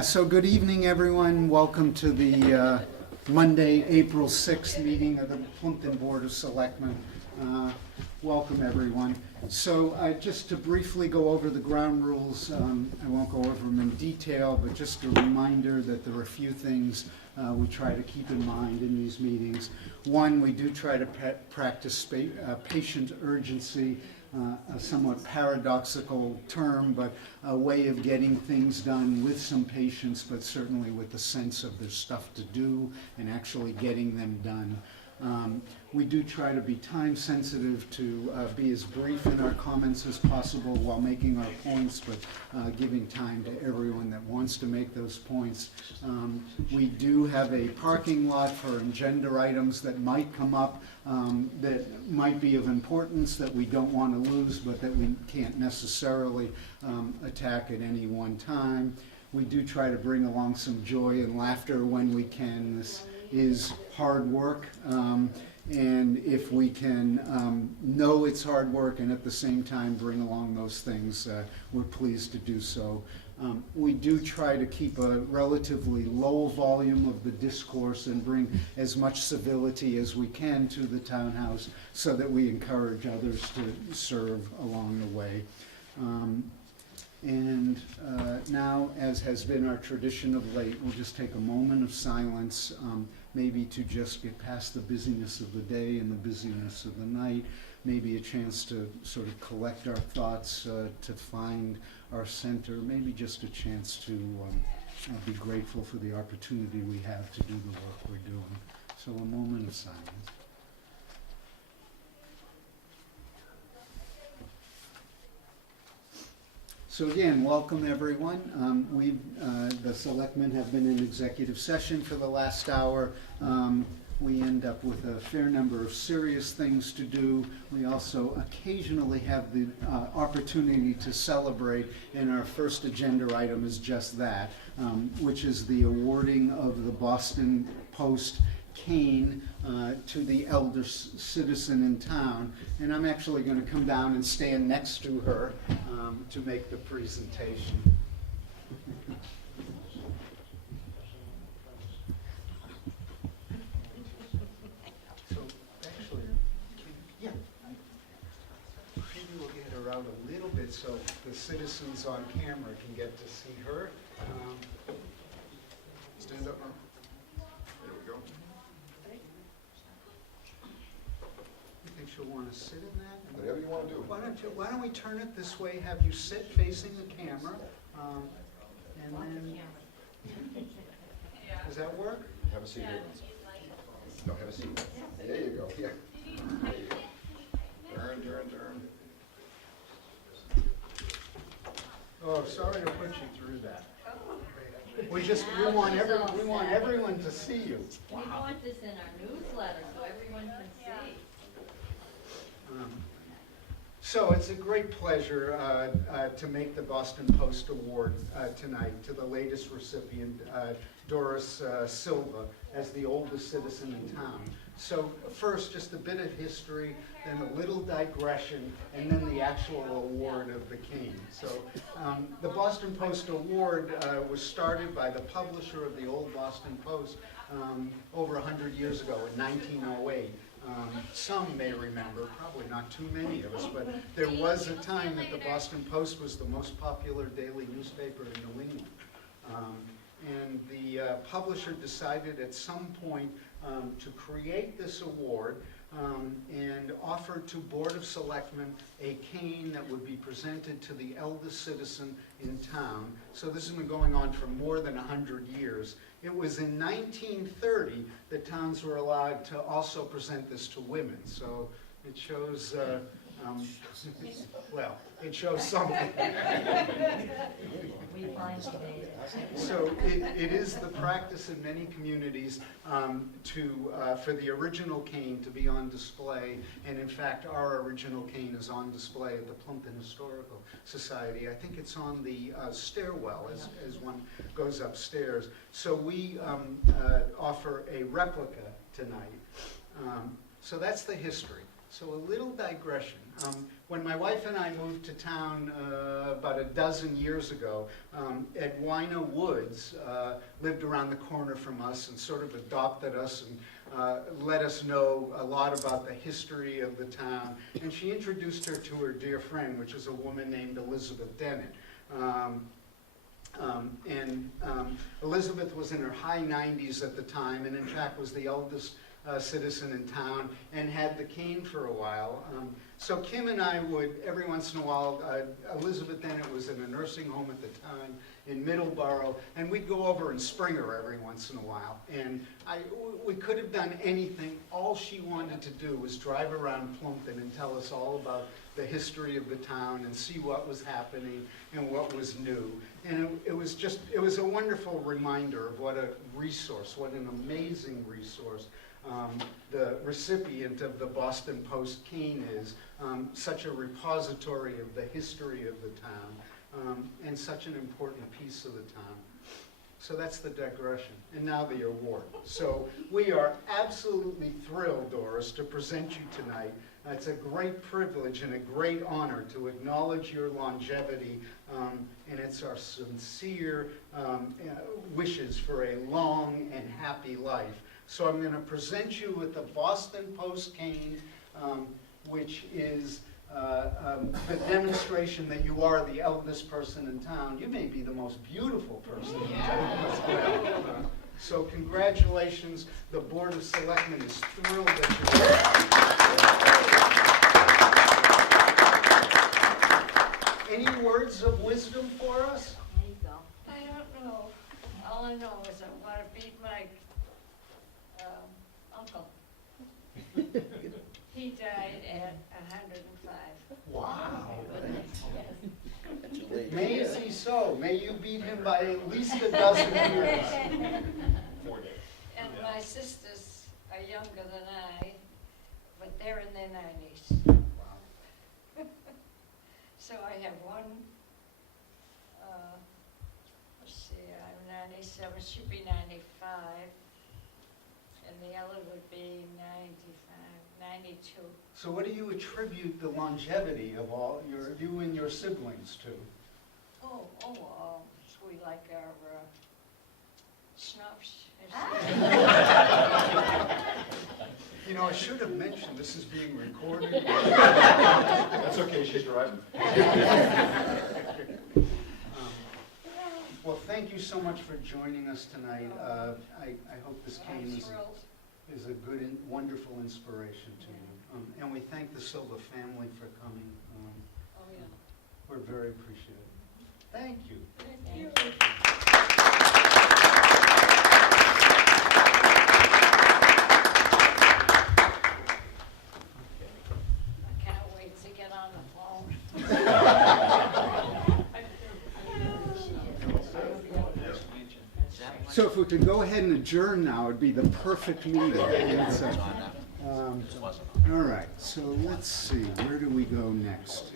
So good evening, everyone. Welcome to the Monday, April 6th meeting of the Plympton Board of Selectmen. Welcome, everyone. So just to briefly go over the ground rules, I won't go over them in detail, but just a reminder that there are a few things we try to keep in mind in these meetings. One, we do try to practice patient urgency. A somewhat paradoxical term, but a way of getting things done with some patience, but certainly with the sense of there's stuff to do and actually getting them done. We do try to be time sensitive to be as brief in our comments as possible while making our points, but giving time to everyone that wants to make those points. We do have a parking lot for agenda items that might come up that might be of importance that we don't want to lose, but that we can't necessarily attack at any one time. We do try to bring along some joy and laughter when we can. This is hard work, and if we can know it's hard work and at the same time bring along those things, we're pleased to do so. We do try to keep a relatively low volume of the discourse and bring as much civility as we can to the townhouse so that we encourage others to serve along the way. Now, as has been our tradition of late, we'll just take a moment of silence, maybe to just get past the busyness of the day and the busyness of the night, maybe a chance to sort of collect our thoughts, to find our center, maybe just a chance to be grateful for the opportunity we have to do the work we're doing. So a moment of silence. So again, welcome everyone. The selectmen have been in executive session for the last hour. We end up with a fair number of serious things to do. We also occasionally have the opportunity to celebrate, and our first agenda item is just that, which is the awarding of the Boston Post cane to the elder citizen in town. And I'm actually going to come down and stand next to her to make the presentation. So actually, yeah, maybe we'll get her out a little bit so the citizens on camera can get to see her. Stand up, Mark. There we go. You think she'll want to sit in that? Whatever you want to do. Why don't we turn it this way, have you sit facing the camera, and then, does that work? Have a seat here. No, have a seat. There you go. Yeah. There you go. Turn. Oh, sorry to put you through that. We want everyone to see you. We want this in our newsletter so everyone can see. So it's a great pleasure to make the Boston Post Award tonight to the latest recipient, Doris Silva, as the oldest citizen in town. So first, just a bit of history, then a little digression, and then the actual award of the cane. So the Boston Post Award was started by the publisher of the old Boston Post over 100 years ago in 1908. Some may remember, probably not too many of us, but there was a time that the Boston Post was the most popular daily newspaper in New England. And the publisher decided at some point to create this award and offered to Board of Selectmen a cane that would be presented to the eldest citizen in town. So this has been going on for more than 100 years. It was in 1930 that towns were allowed to also present this to women. So it shows, well, it shows something. So it is the practice in many communities for the original cane to be on display, and in fact our original cane is on display at the Plympton Historical Society. I think it's on the stairwell as one goes upstairs. So we offer a replica tonight. So that's the history. So a little digression. When my wife and I moved to town about a dozen years ago, Edwina Woods lived around the corner from us and sort of adopted us and let us know a lot about the history of the town. And she introduced her to her dear friend, which is a woman named Elizabeth Dennett. Elizabeth was in her high 90s at the time, and in fact was the eldest citizen in town, and had the cane for a while. So Kim and I would, every once in a while, Elizabeth Dennett was in a nursing home at the time in Middleborough, and we'd go over and spring her every once in a while. And we could have done anything. All she wanted to do was drive around Plympton and tell us all about the history of the town and see what was happening and what was new. And it was a wonderful reminder of what a resource, what an amazing resource the recipient of the Boston Post cane is, such a repository of the history of the town, and such an important piece of the town. So that's the digression. And now the award. So we are absolutely thrilled, Doris, to present you tonight. It's a great privilege and a great honor to acknowledge your longevity, and it's our sincere wishes for a long and happy life. So I'm going to present you with the Boston Post cane, which is the demonstration that you are the eldest person in town. You may be the most beautiful person in town as well. So congratulations. The Board of Selectmen is thrilled that you're here. Any words of wisdom for us? There you go. I don't know. All I know is I want to beat my uncle. He died at 105. Wow. Yes. May it be so. May you beat him by at least a dozen years. And my sisters are younger than I, but they're in their 90s. Wow. So I have one, let's see, I'm 97, she'd be 95, and the other would be 95, 92. So what do you attribute the longevity of all you and your siblings to? We like our schnapps. You know, I should have mentioned this is being recorded. That's okay, she's driving. Well, thank you so much for joining us tonight. I hope this I'm cane thrilled. is a good and wonderful inspiration to you. And we thank the Silva family for coming. Oh, yeah. We're very appreciative. Thank you. Thank you. I can't wait to get on the phone. So if we could go ahead and adjourn now, it'd be the perfect meeting. All right, so let's see, where do we go next?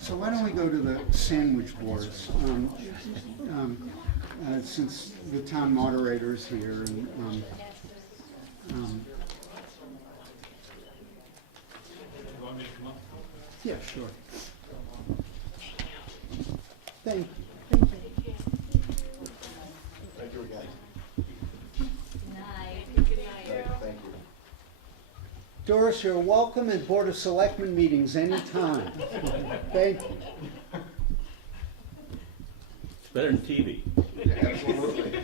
So why don't we go to the sandwich boards? Since the town moderator is here, and yeah, sure. Thank you. Thank you again. Night. Thank you. Doris, you're welcome at Board of Selectmen meetings anytime. Thank you. It's better than TV. Yeah, absolutely.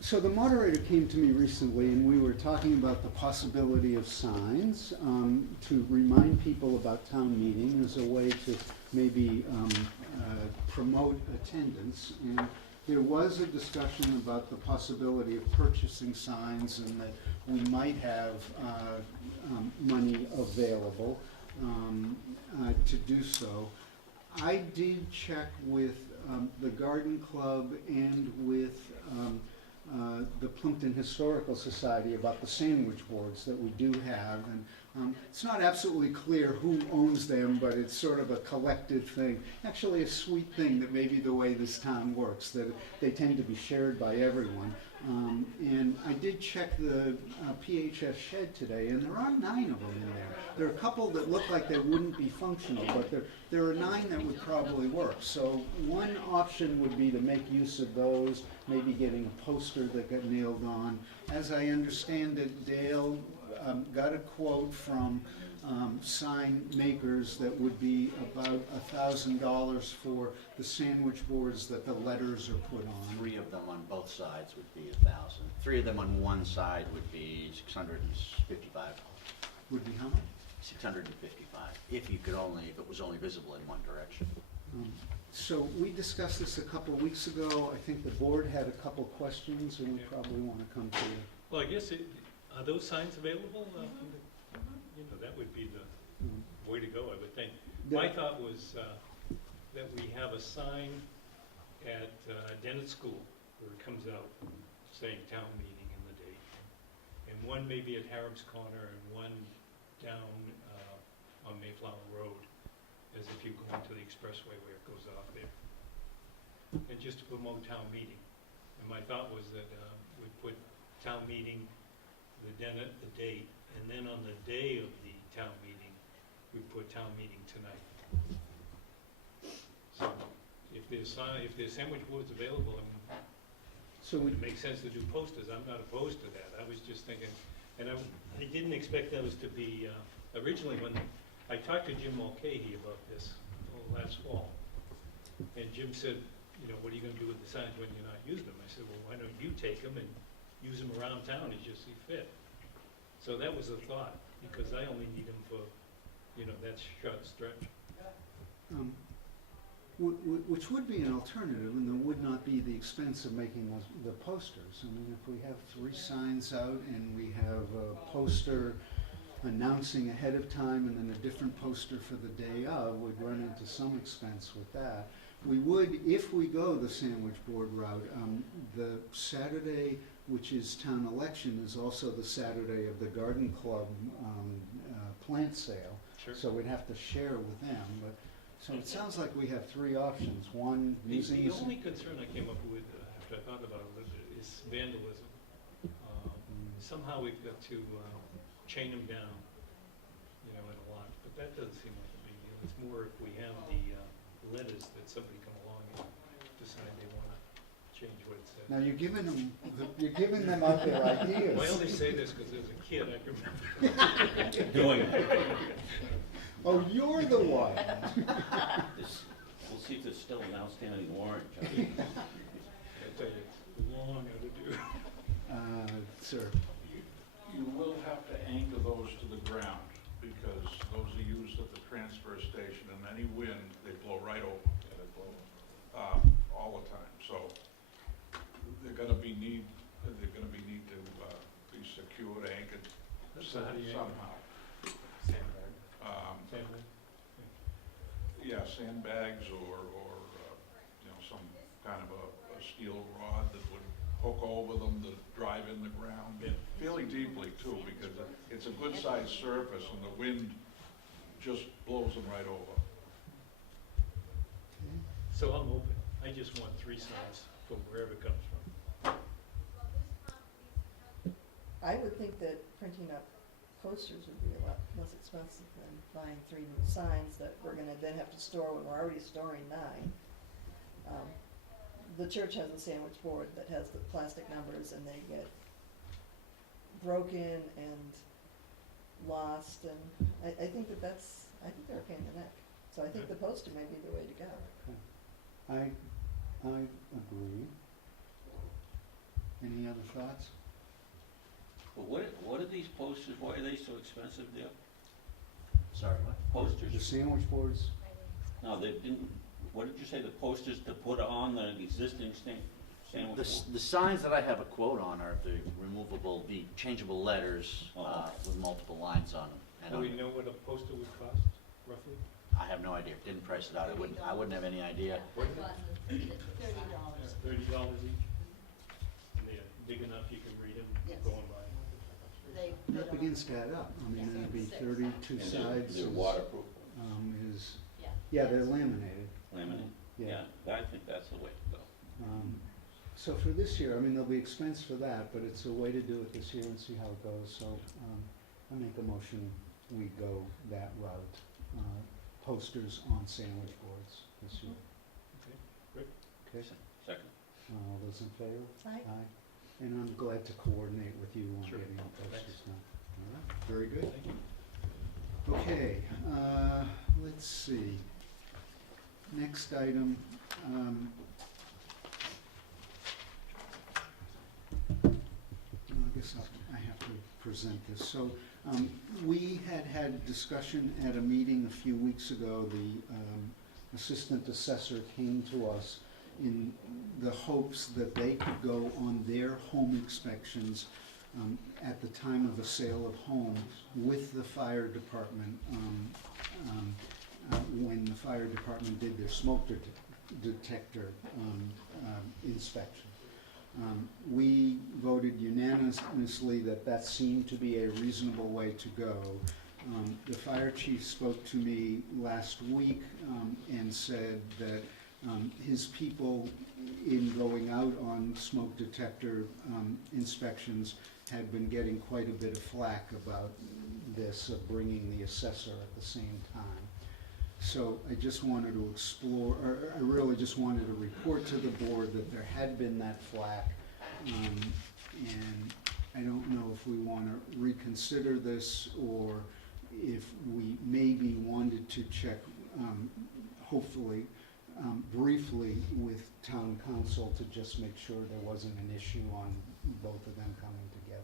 So the moderator came to me recently, and we were talking about the possibility of signs to remind people about town meeting as a way to maybe promote attendance. And there was a discussion about the possibility of purchasing signs, and that we might have money available to do so. I did check with the Garden Club and with the Plympton Historical Society about the sandwich boards that we do have, and It's not absolutely clear who owns them, but it's sort of a collective thing. Actually, a sweet thing that maybe the way this town works, that they tend to be shared by everyone. And I did check the PHS shed today, and there are 9 of them in there. There are a couple that look like they wouldn't be functional, but there are 9 that would probably work. So one option would be to make use of those, maybe getting a poster that got nailed on. As I understand it, Dale got a quote from sign makers that would be about $1,000 for the sandwich boards that the letters are put on. 3 of them on both sides would be 1,000. 3 of them on one side would be 655. Would be how much? 655, if it was only visible in one direction. So we discussed this a couple of weeks ago. I think the board had a couple questions, and we probably want to come to you. Well, I guess, are those signs available? You know, that would be the way to go, I would think. My thought was that we have a sign at Dennett School where it comes out saying town meeting and the date. And one maybe at Harem's Corner and one down on Mayflower Road, as if you go into the expressway where it goes off there. And just to promote town meeting. And my thought was that we'd put town meeting, the date, and then on the day of the town meeting, we put town meeting tonight. So if there's sandwich boards available, I mean, So would it make sense to do posters? I'm not opposed to that. I was just thinking, and I didn't expect those to be, originally when I talked to Jim Mulcahy about this last fall, and Jim said, you know, what are you gonna do with the signs when you're not using them? I said, well, why don't you take them and use them around town as you see fit? So that was the thought, because I only need them for, you know, that short stretch. Which would be an alternative, and there would not be the expense of making the posters. I mean, if we have 3 signs out and we have a poster announcing ahead of time and then a different poster for the day of, we'd run into some expense with that. We would, if we go the sandwich board route, the Saturday, which is town election, is also the Saturday of the garden club plant sale. Sure. So we'd have to share with them, but, so it sounds like we have 3 options. One, using The the only concern I came up with, after I thought about it, is vandalism. Somehow we've got to chain them down, you know, in a lot, but that doesn't seem like a big deal. It's more if we have the letters that somebody come along and decide they want to change what it says. Now, you're giving them out their ideas. I only say this because as a kid, I can remember. Doing it. Oh, you're the one. We'll see if there's still an outstanding warrant, Joe. I tell you, it's long how to do. Sir, You will have to anchor those to the ground, because those are used at the transfer station, and any wind, they blow right over, all the time. So they're gonna be need to be secured, anchored So how do you anchor somehow. Sandbag. Sandbag? Yeah, sandbags or you know, some kind of a steel rod that would hook over them to drive in the ground. Yeah. Fairly deeply too, because it's a good sized surface and the wind just blows them right over. So I'm open. I just want 3 signs for wherever it comes from. I would think that printing up posters would be a lot less expensive than buying 3 new signs that we're gonna then have to store when we're already storing 9. The church has a sandwich board that has the plastic numbers, and they get broken and lost, and I think they're a pain in the neck. So I think the poster may be the way to go. I agree. Any other thoughts? But what are these posters, why are they so expensive, Dale? Sorry, what? The Posters? sandwich boards? No, they didn't, what did you say, the posters to put on the existing sandwich board? The signs that I have a quote on are the removable, the changeable letters Oh. with multiple lines on them. And Do we know what a poster would cost, roughly? I have no idea, didn't price it out, I wouldn't have any idea. What is it? $30. $30 each? And they're big enough you can read them Yes. going by. They up begins to add up. I mean, Yeah. it'd be Six. 32 And sides. they're is- waterproof, Is, Yeah. yeah, they're laminated. laminate, Yeah. yeah, I think that's the way to go. So for this year, I mean, there'll be expense for that, but it's a way to do it this year and see how it goes. So I make a motion, we go that route. Posters on sandwich boards this year. Okay, great. Okay, Second. all those in favor? Aye. And I'm glad to coordinate with you on Sure. getting the posters Thanks. done. All right, very good. Thank you. Okay, let's see. Next item, I guess I have to present this. So, we had discussion at a meeting a few weeks ago. The assistant assessor came to us in the hopes that they could go on their home inspections at the time of a sale of home with the fire department, when the fire department did their smoke detector inspection. We voted unanimously that that seemed to be a reasonable way to go. The fire chief spoke to me last week and said that his people, in going out on smoke detector inspections, had been getting quite a bit of flack about this, of bringing the assessor at the same time. So I just wanted to explore, or I really just wanted to report to the board that there had been that flack. And I don't know if we want to reconsider this, or if we maybe wanted to check, hopefully, briefly with town council to just make sure there wasn't an issue on both of them coming together.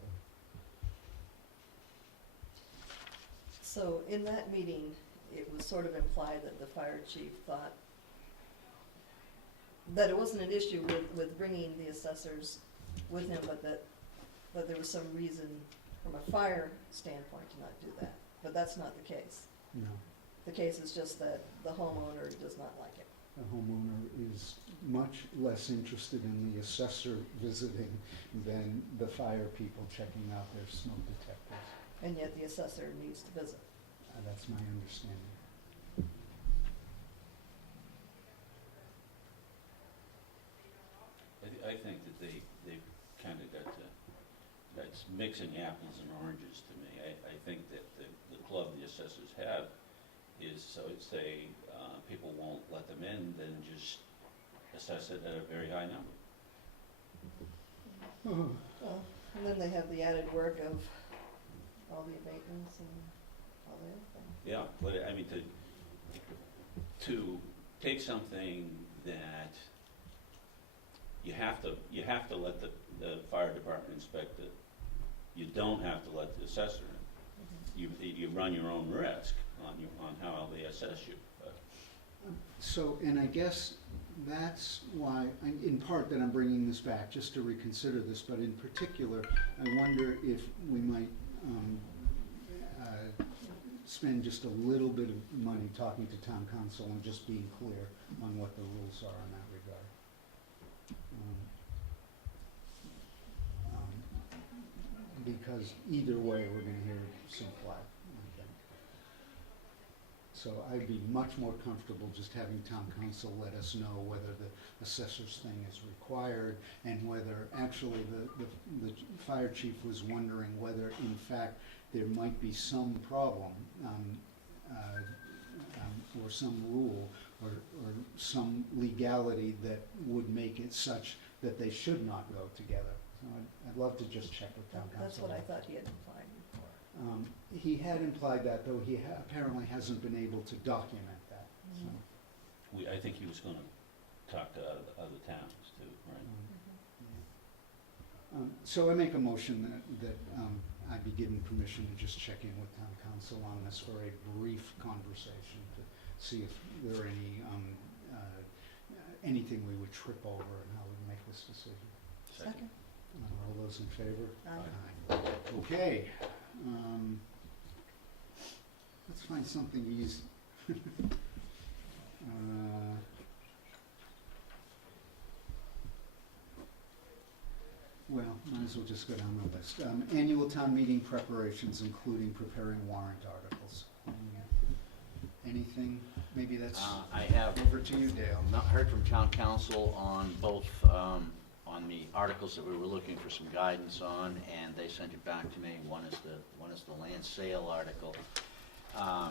So in that meeting, it was sort of implied that the fire chief thought that it wasn't an issue with bringing the assessors with him, but that there was some reason from a fire standpoint to not do that. But that's not the case. No, The case is just that the homeowner does not like it. the homeowner is much less interested in the assessor visiting than the fire people checking out their smoke detectors. And yet the assessor needs to visit. That's my understanding. I think that they've kind of got to, that's mixing apples and oranges to me. I think that the club the assessors have is, so say, people won't let them in, then just assess it at a very high number. Well, and then they have the added work of all the abatements and all the other things. Yeah, but I mean, to take something that you have to let the fire department inspect it, you don't have to let the assessor in. You run your own risk on how they assess you. But So, and I guess that's why, in part, that I'm bringing this back, just to reconsider this, but in particular, I wonder if we might spend just a little bit of money talking to town council and just being clear on what the rules are in that regard. Because either way, we're gonna hear some flack, I think. So I'd be much more comfortable just having town council let us know whether the assessor's thing is required, and whether actually the fire chief was wondering whether in fact there might be some problem, or some rule, or some legality that would make it such that they should not go together. So I'd love to just check with town council. That's what I thought he had implied before. He had implied that, though he apparently hasn't been able to document that, so. I think he was gonna talk to other towns too, right? So I make a motion that I be given permission to just check in with town council on this for a brief conversation to see if there are anything we would trip over and how we'd make this decision. Second? All those in favor? Aye. Okay. Let's find something easy. well, might as well just go down the list. Annual town meeting preparations, including preparing warrant articles. Anything, maybe that's I have over to you, Dale. not heard from town council on both, on the articles that we were looking for some guidance on, and they sent it back to me. One is the land sale article, I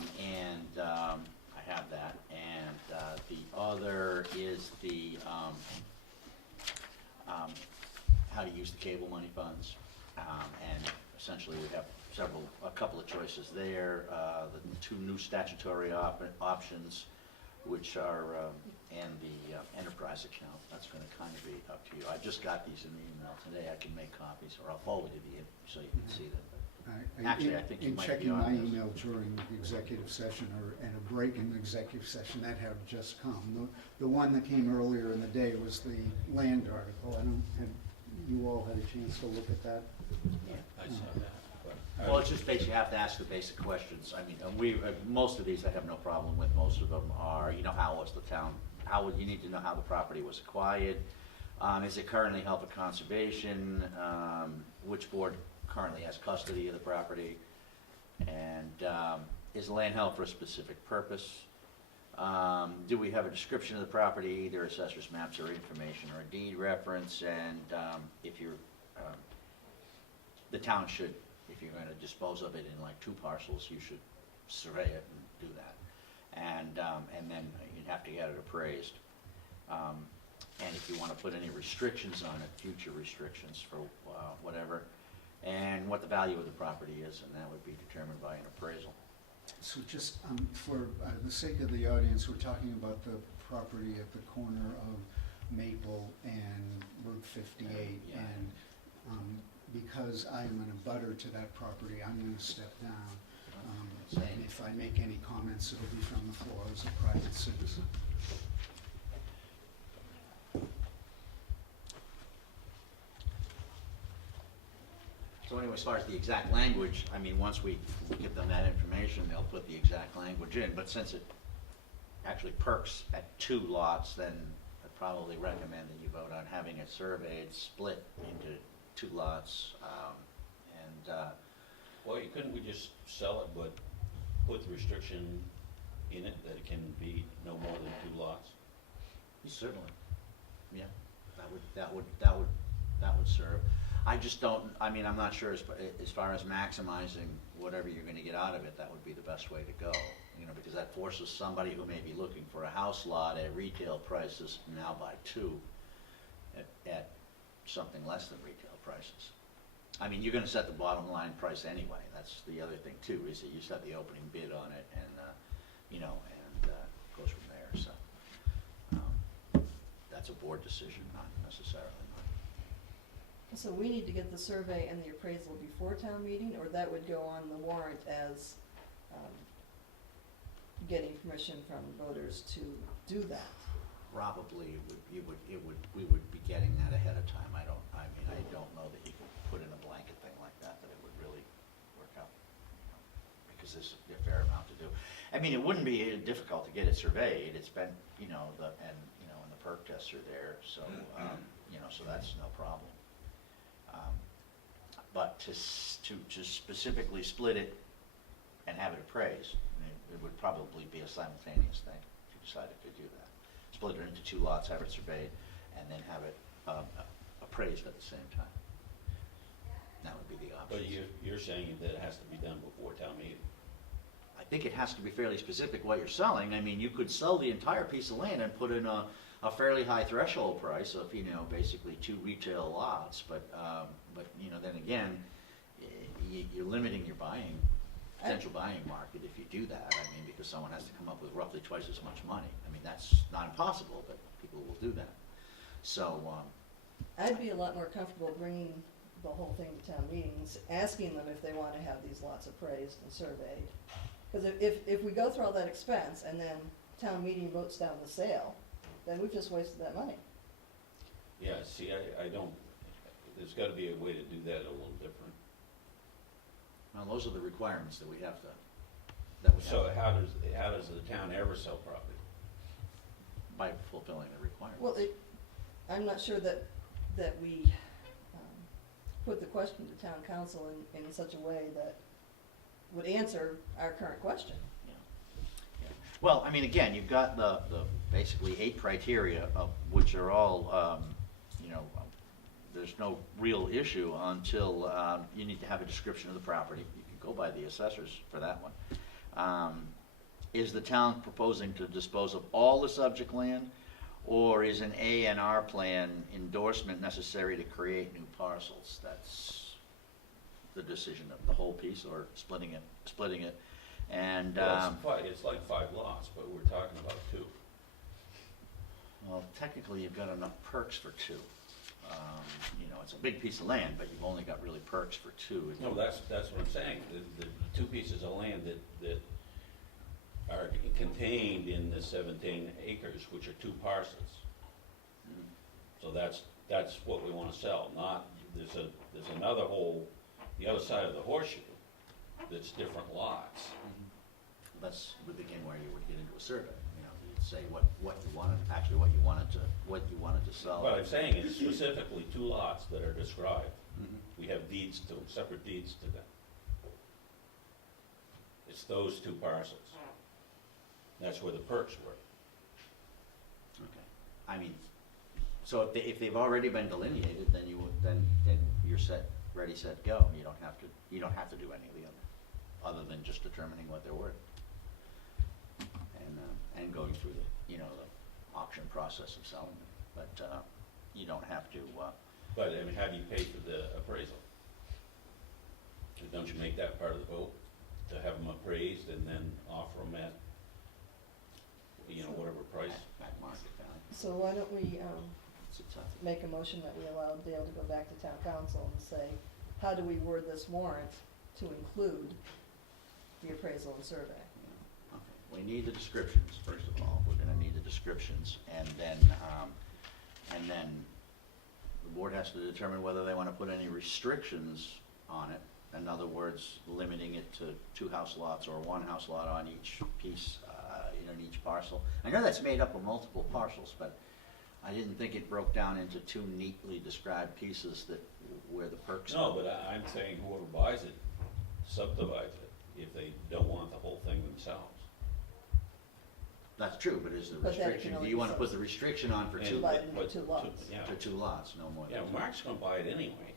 have that, and the other is the, how to use the cable money funds, and essentially we have a couple of choices there, the two new statutory options, which are, and the enterprise account. That's gonna kind of be up to you. I just got these in the email today. I can make copies, or I'll forward it to you so you can see them. Actually, I think you in might be checking on my this. email during the executive session, and a break in the executive session, that have just come. The one that came earlier in the day was the land article. Have you all had a chance to look at that? I saw that, but. Well, it's just basically, you have to ask the basic questions. I mean, most of these I have no problem with. Most of them are, how was the town, you need to know how the property was acquired. Is it currently held for conservation? Which board currently has custody of the property? And is the land held for a specific purpose? Do we have a description of the property, either assessor's maps or information or a deed reference? And if you're, the town should, if you're going to dispose of it in like 2 parcels, you should survey it and do that. And then you'd have to get it appraised. And if you want to put any restrictions on it, future restrictions for whatever, and what the value of the property is, and that would be determined by an appraisal. So just for the sake of the audience, we're talking about the property at the corner of Maple and Route 58. Yeah. And because I am an abutter to that property, I'm going to step down. And if I make any comments, it'll be from the floor as a private citizen. So anyway, as far as the exact language, I mean, once we give them that information, they'll put the exact language in. But since it actually perks at 2 lots, then I'd probably recommend that you vote on having it surveyed, split into 2 lots, Well, couldn't we just sell it, but put the restriction in it that it can be no more than 2 lots? certainly, yeah, that would serve. I just don't, I mean, I'm not sure as far as maximizing whatever you're gonna get out of it, that would be the best way to go. Because that forces somebody who may be looking for a house lot at retail prices now by 2 at something less than retail prices. I mean, you're gonna set the bottom line price anyway. That's the other thing too, is that you set the opening bid on it and, goes from there, so. That's a board decision, not necessarily mine. So we need to get the survey and the appraisal before town meeting, or that would go on the warrant as getting permission from voters to do that? Probably we would be getting that ahead of time. I don't know that you can put in a blanket thing like that it would really work out, because there's a fair amount to do. I mean, it wouldn't be difficult to get it surveyed. It's been, and the perk tests are there, so, so that's no problem. But to specifically split it and have it appraised, it would probably be a simultaneous thing if you decided to do that. Split it into 2 lots, have it surveyed, and then have it appraised at the same time. That would be the option. But you're saying that it has to be done before town meeting? I think it has to be fairly specific what you're selling. I mean, you could sell the entire piece of land and put in a fairly high threshold price of, basically 2 retail lots, but then again, you're limiting your potential buying market if you do that. I mean, because someone has to come up with roughly twice as much money. I mean, that's not impossible, but people will do that. So, I'd be a lot more comfortable bringing the whole thing to town meetings, asking them if they want to have these lots appraised and surveyed. Because if we go through all that expense and then town meeting votes down the sale, then we've just wasted that money. Yeah, see, I don't, there's gotta be a way to do that a little different. well, those are the requirements that we have to, So how does the town ever sell property? by fulfilling the requirements. Well, I'm not sure that we put the question to town council in such a way that would answer our current question. Yeah. Well, I mean, again, you've got the basically 8 criteria, of which are all, there's no real issue until you need to have a description of the property. You can go by the assessors for that one. Is the town proposing to dispose of all the subject land, or is an A&R plan endorsement necessary to create new parcels? That's the decision of the whole piece, or splitting it. And, Well, it's like 5 lots, but we're talking about 2. well, technically, you've got enough perks for 2. It's a big piece of land, but you've only got really perks for 2. No, that's what I'm saying. The 2 pieces of land that are contained in the 17 acres, which are 2 parcels. Mm. So that's what we want to sell, not, there's another whole, the other side of the horseshoe, that's different lots. That's, again, where you would get into a survey. You'd say what you wanted to sell. What I'm saying is specifically 2 lots that are described. Mhm. We have deeds to them, separate deeds to them. It's those 2 parcels. That's where the perks were. Okay. I mean, so if they've already been delineated, then then you're set, ready, set, go. You don't have to do any of the other than just determining what they're worth. And going through the auction process of selling them. But you don't have to, But, I mean, how do you pay for the appraisal? Don't you make that part of the vote, to have them appraised and then offer them at, whatever price? at market value. So why don't we It's a tough. make a motion that we allow Dale to go back to town council and say, how do we word this warrant to include the appraisal and survey? Okay, we need the descriptions, first of all. We're gonna need the descriptions, and then the board has to determine whether they wanna put any restrictions on it. In other words, limiting it to 2 house lots or 1 house lot on each piece, in each parcel. I know that's made up of multiple parcels, but I didn't think it broke down into 2 neatly described pieces where the perks. No, but I'm saying whoever buys it subdivides it, if they don't want the whole thing themselves. That's true, but is the But that can restriction, do only you be wanna put subs- the restriction on for And- 2, Divided into but 2 lots. Yeah, for 2 lots, no more yeah, than 2? Mark's gonna buy it anyway,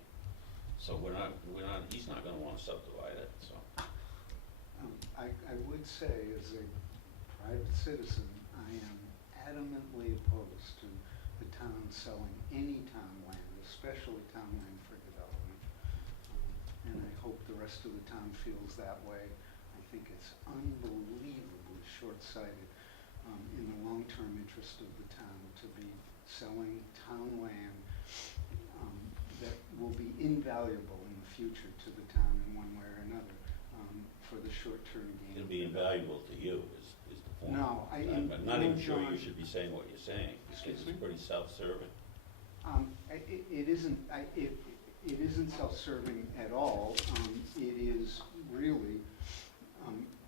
so he's not gonna wanna subdivide it, so. I would say, as a private citizen, I am adamantly opposed to the town selling any town land, especially town land for development. And I hope the rest of the town feels that way. I think it's unbelievably short-sighted in the long-term interest of the town to be selling town land that will be invaluable in the future to the town in one way or another for the short-term gain. It'll be invaluable to you, is the point. No, I'm not even sure John, you should be saying what you're saying. Excuse It's me? pretty self-serving. It isn't self-serving at all. It is really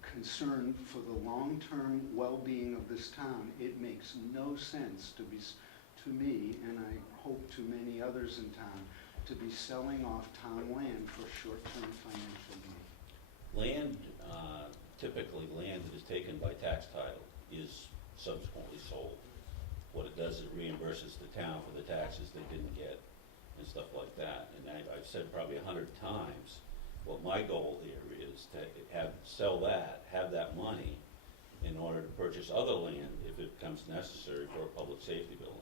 concern for the long-term well-being of this town. It makes no sense to me, and I hope to many others in town, to be selling off town land for short-term financial gain. Land, typically land that is taken by tax title is subsequently sold. What it does is it reimburses the town for the taxes they didn't get and stuff like that. And I've said probably 100 times, what my goal here is to sell that, have that money in order to purchase other land if it becomes necessary for a public safety building.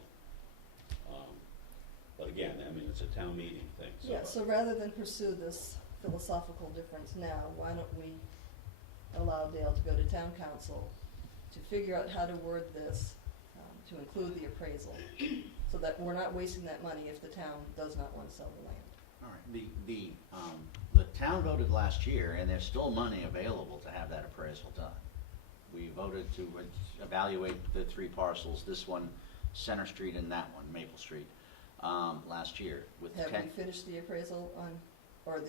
But again, I mean, it's a town meeting thing, so. Yeah, so rather than pursue this philosophical difference now, why don't we allow Dale to go to town council to figure out how to word this, to include the appraisal, so that we're not wasting that money if the town does not want to sell the land. All right, the town voted last year, and there's still money available to have that appraisal done. We voted to evaluate the 3 parcels, this one, Center Street, and that one, Maple Street, last year with Have we finished the appraisal on, or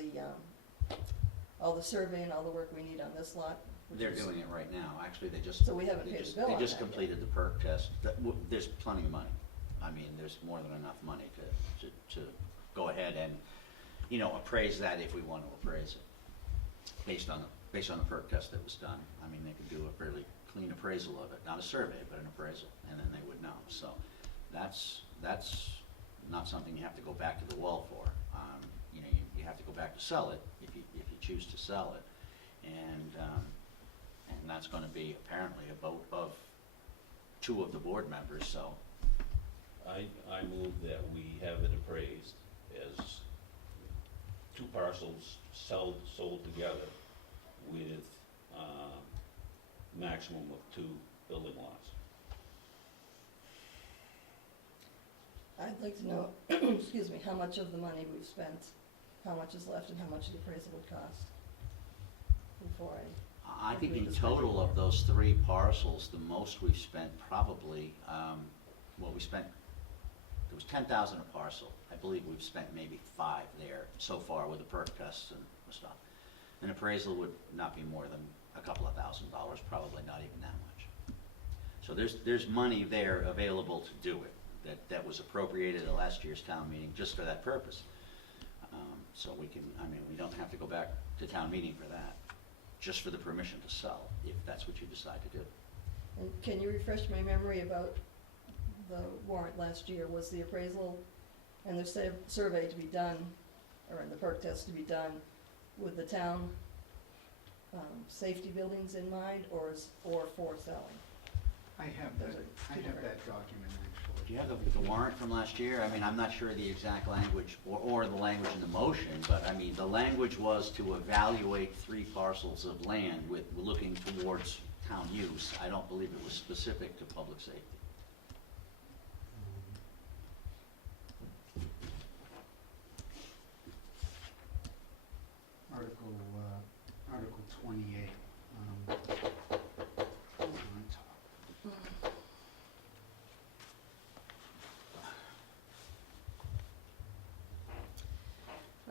all the survey and all the work we need on this lot? which They're is- doing it right now. Actually, they just. So we haven't paid the bill They on just that yet. completed the perk test. There's plenty of money. I mean, there's more than enough money to go ahead appraise that if we want to appraise it, based on the perk test that was done. I mean, they could do a fairly clean appraisal of it, not a survey, but an appraisal, and then they would know. So that's not something you have to go back to the well for. You have to go back to sell it if you choose to sell it, and that's going to be apparently a vote of 2 of the board members. So I move that we have it appraised as 2 parcels sold together with maximum of 2 building lots. I'd like to know, excuse me, how much of the money we've spent, how much is left, and how much the appraisal would cost before I think in total of those 3 parcels, the most we've spent probably, it was 10,000 a parcel. I believe we've spent maybe 5 there so far with the perk tests and stuff. An appraisal would not be more than a couple of $1,000s, probably not even that much. So there's money there available to do it, that was appropriated at last year's town meeting just for that purpose. So we don't have to go back to town meeting for that, just for the permission to sell, if that's what you decide to do. And can you refresh my memory about the warrant last year? Was the appraisal and the survey to be done, or the perk test to be done with the town safety buildings in mind, or for selling? I have Those that, are I two have different- that document actually. Do you have the warrant from last year? I mean, I'm not sure the exact language, or the language in the motion, but I mean, the language was to evaluate 3 parcels of land with looking towards town use. I don't believe it was specific to public safety. Article 28. On top.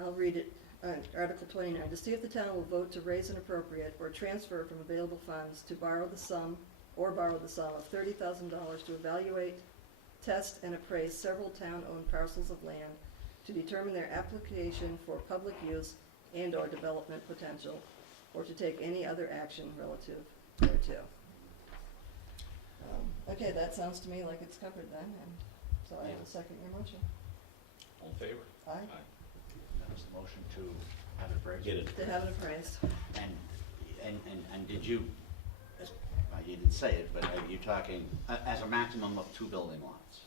I'll read it. Article 29, to see if the town will vote to raise and appropriate or transfer from available funds to borrow the sum of $30,000 to evaluate, test, and appraise several town-owned parcels of land to determine their application for public use and/or development potential, or to take any other action relative thereto. Okay, that sounds to me like it's covered then, and so I will second your motion. All in favor? Aye. That was the motion to have it appraised. Get it. To have it appraised. And did you, you didn't say it, but are you talking as a maximum of 2 building lots?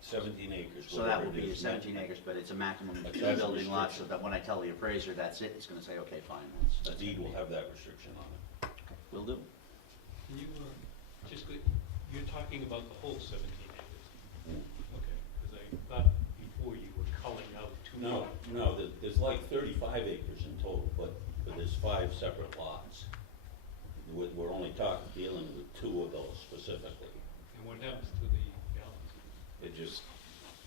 17 acres. So that whatever will it be is. 17 acres, but it's a maximum of But 2 that's a building lots, so restriction. that when I tell the appraiser that's it, it's gonna say, okay, fine, The that's. deed will have that restriction on it. Will do. Can you, you're talking about the whole 17 acres? Okay, because I thought before you were culling out 2 No, more. there's like 35 acres in total, but there's 5 separate lots. We're only dealing with 2 of those specifically. And what happens to the balance?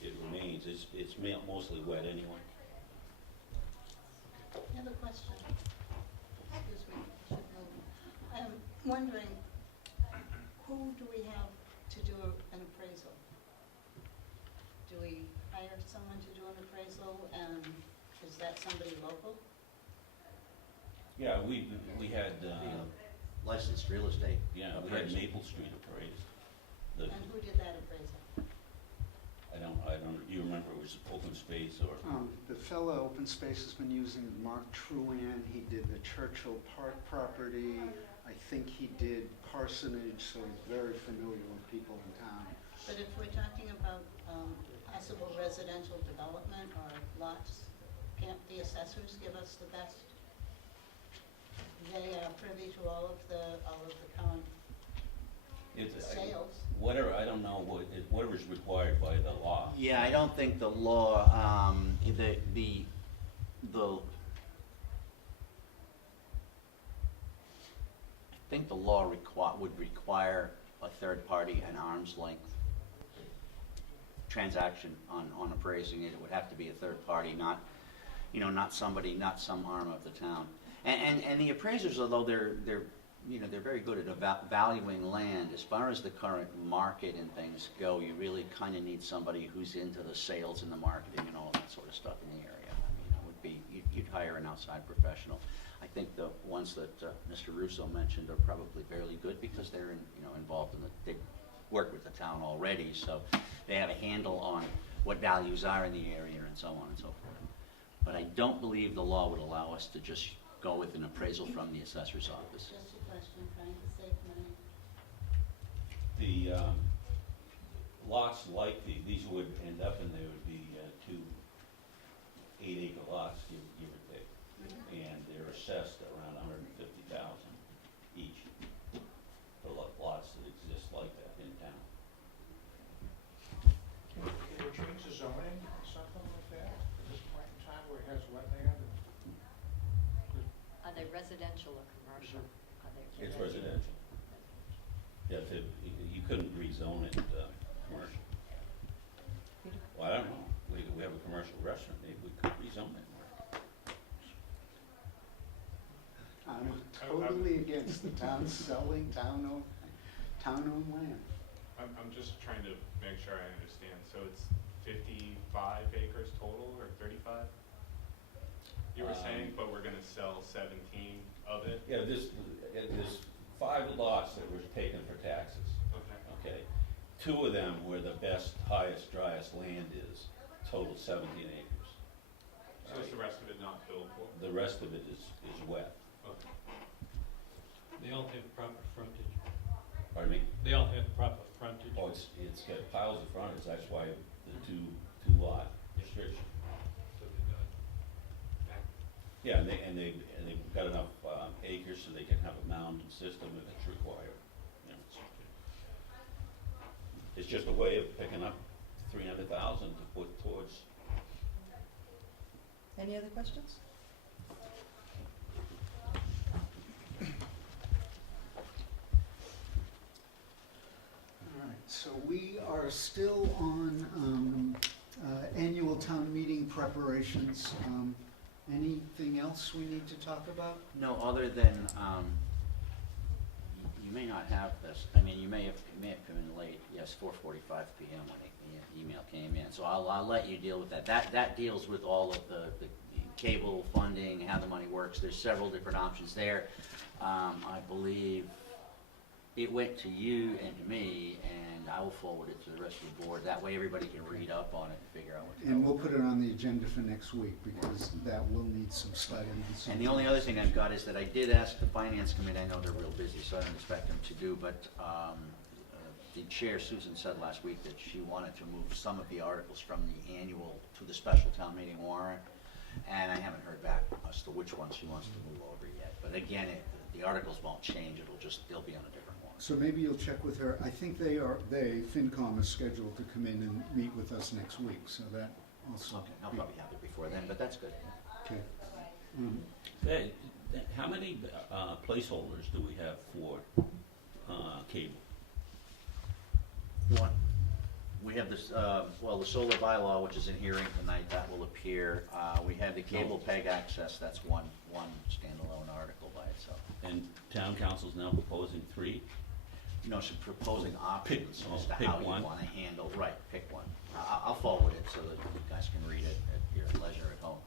It remains, it's mostly wet anyway. I have a question. Excuse me, I should move. I'm wondering, who do we have to do an appraisal? Do we hire someone to do an appraisal, and is that somebody local? Yeah, we had, Licensed real estate. we had appraisal. Maple Street appraised. The- And who did that appraisal? I don't, do you remember it was open space or? The fellow Open Space has been using Mark Truan. He did the Churchill Park property. I think he did Parsonage, so he's very familiar with people in town. But if we're talking about possible residential development or lots, can't the assessors give us the best? They are privy to all of the current sales. Whatever, I don't know, whatever is required by the law. Yeah, I don't think the law, I think the law would require a third party, an arm's length transaction on appraising it. It would have to be a third party, not somebody, not some arm of the town. And the appraisers, although they're very good at valuing land, as far as the current market and things go, you really kind of need somebody who's into the sales and the marketing and all that sort of stuff in the area. I hire an outside professional. I think the ones that Mr. Russo mentioned are probably fairly good because they're involved in they work with the town already, so they have a handle on what values are in the area and so on and so forth. But I don't believe the law would allow us to just go with an appraisal from the assessor's office. Just a question, trying to save money. The lots like these would end up and they would be 2 8-acre lots, give or take. And they're assessed around 150,000 each for lots that exist like that in town. Can we change the zoning or something like that at this point in time where it has wetland? Are they residential or commercial? Are they? It's residential. Yeah, you couldn't rezone it commercial. Well, I don't know. We have a commercial restaurant. Maybe we could rezone it. I'm totally against the town selling town-owned land. I'm just trying to make sure I understand. So it's 55 acres total or 35? You were saying, but we're gonna sell 17 of it? Yeah, there's 5 lots that were taken for taxes. Okay. Okay. 2 of them where the best, highest, driest land is, total 17 acres. So is the rest of it not buildable? The rest of it is wet. Okay. They all have proper frontage. Pardon me? They all have proper frontage. Oh, it's got piles of frontage. That's why the two lot restriction. So they're not back. Yeah, and they've got enough acres so they can have a mound system if it's required. You know, it's just a way of picking up 300,000 to put towards. Any other questions? All right, so we are still on annual town meeting preparations. Anything else we need to talk about? No, other than, you may not have this, I mean, you may have come in late, yes, 4:45 PM when the email came in, so I'll let you deal with that. That deals with all of the cable funding, how the money works, there's several different options there. I believe it went to you and to me, and I will forward it to the rest of the board, that way everybody can read up on it and figure out what to do. And we'll put it on the agenda for next week because that will need some study. And the only other thing I've got is that I did ask the finance committee, I know they're real busy, so I don't expect them to do, but the chair, Susan, said last week that she wanted to move some of the articles from the annual to the special town meeting warrant, and I haven't heard back as to which ones she wants to move over yet. But again, the articles won't change, they'll be on a different warrant. So maybe you'll check with her. I think FinCom is scheduled to come in and meet with us next week, so that also. Okay, I'll probably have it before then, but that's good. Okay. Hey, how many placeholders do we have for cable? One. We have this, the solar bylaw, which is in hearing tonight, that will appear. We have the cable peg access, that's one standalone article by itself. And town council's now proposing 3? No, she's proposing options as to pick how you one. want to handle, right, pick one. I'll forward it so that you guys can read it at your leisure at home.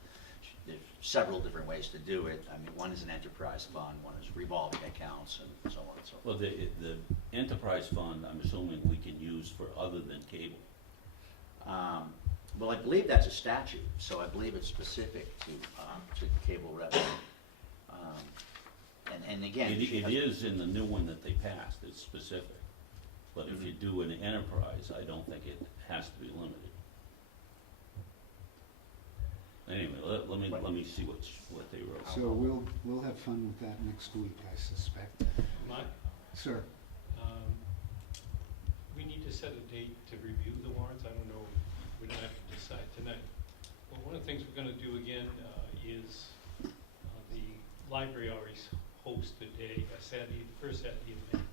There's several different ways to do it. I mean, one is an enterprise fund, one is revolving accounts, and so on and so forth. Well, the enterprise fund, I'm assuming we can use for other than cable. Well, I believe that's a statute, so I believe it's specific to cable revenue. And again. It is in the new one that they passed, it's specific. But if you do an enterprise, I don't think it has to be limited. Anyway, let me see what they wrote. So we'll have fun with that next week, I suspect. Mike, Sir? we need to set a date to review the warrants. I don't know, we don't have to decide tonight. But one of the things we're gonna do again is the library always hosts a day, a Saturday, the first Saturday of May,